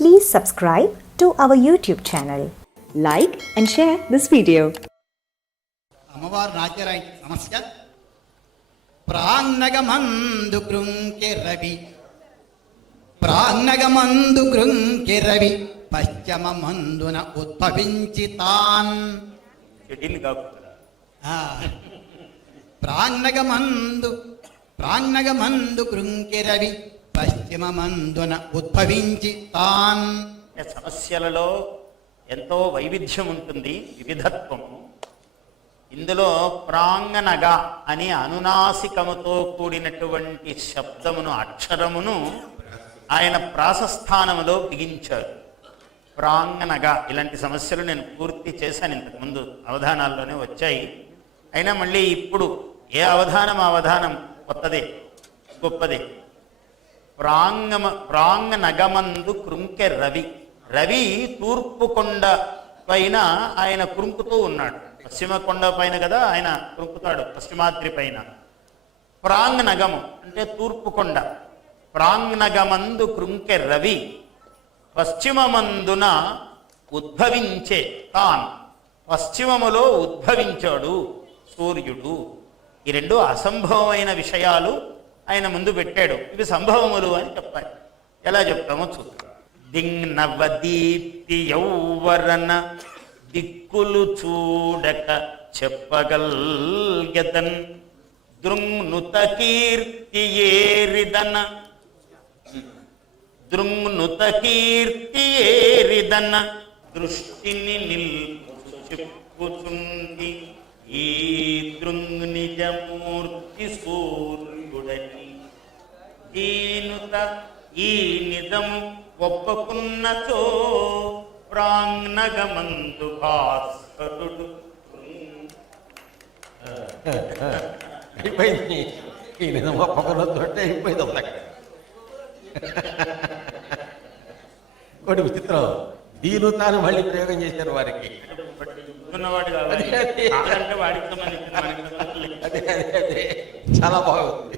Please subscribe to our YouTube channel. Like and share this video. అమ్మవారు నాట్యరాయి సమస్య ప్రాంగమందు కృంకె రవి. ప్రాంగమందు కృంకె రవి. పశ్చిమ మందున ఉద్భవించి తాన్. ప్రాంగమందు ప్రాంగమందు కృంకె రవి. పశ్చిమ ఉద్భవించి తాన్. సమస్యలలో ఎంతో వైవిధ్యం ఉంటుంది వివిధత్వము ఇందులో ప్రాంగణగ అనే అనునాసికముతో కూడినటువంటి శబ్దమును అక్షరమును ఆయన ప్రాసస్థానములో బిగించారు. ప్రాంగణగ ఇలాంటి సమస్యలు నేను పూర్తి చేశాను ఇంతకుముందు అవధానాల్లోనే వచ్చాయి. అయినా మళ్ళీ ఇప్పుడు ఏ అవధానం అవధానం కొత్తదే గొప్పదే. ప్రాంగమ ప్రాంగనగమందు కృంకె రవి. రవి తూర్పు కొండ పైన ఆయన కృంకుతూ ఉన్నాడు. పశ్చిమ కొండ పైన కదా ఆయన కృంకుతాడు పశ్చిమాద్రి పైన. ప్రాంగనగము అంటే తూర్పు కొండ. ప్రాంగనగమందు కృంకె రవి పశ్చిమమందున ఉద్భవించే తాన్. పశ్చిమములో ఉద్భవించాడు సూర్యుడు. ఈ రెండు అసంభవమైన విషయాలు ఆయన ముందు పెట్టాడు. ఇవి సంభవములు అని చెప్పాలి. ఎలా చెప్తామో చూద్దాం. దింగ్ నవదీప్తి యౌవరన దిక్కులు చూడక చెప్పగల్గదన్. దృంనుత కీర్తి ఏరిదన. దృంగ్నుత కీర్తి ఏరిదన. దృష్టిని నిల్పు చెప్పుచుంది ఈ దృంగ్ నిజమూర్తి సూర్యుడని దీనుత ఈ నిజము ఒప్పుకున్నచో ప్రాంగనగమందు భాస్కరుడు. అయిపోయింది. ఈ నిజం ఒప్పుకున్నది అంటే అయిపోయింది ఒక ఇంకోటి విచిత్రం. దీని తాను మళ్ళీ ప్రయోగం చేశారు వారికి. అదే అదే. చాలా బాగుంది.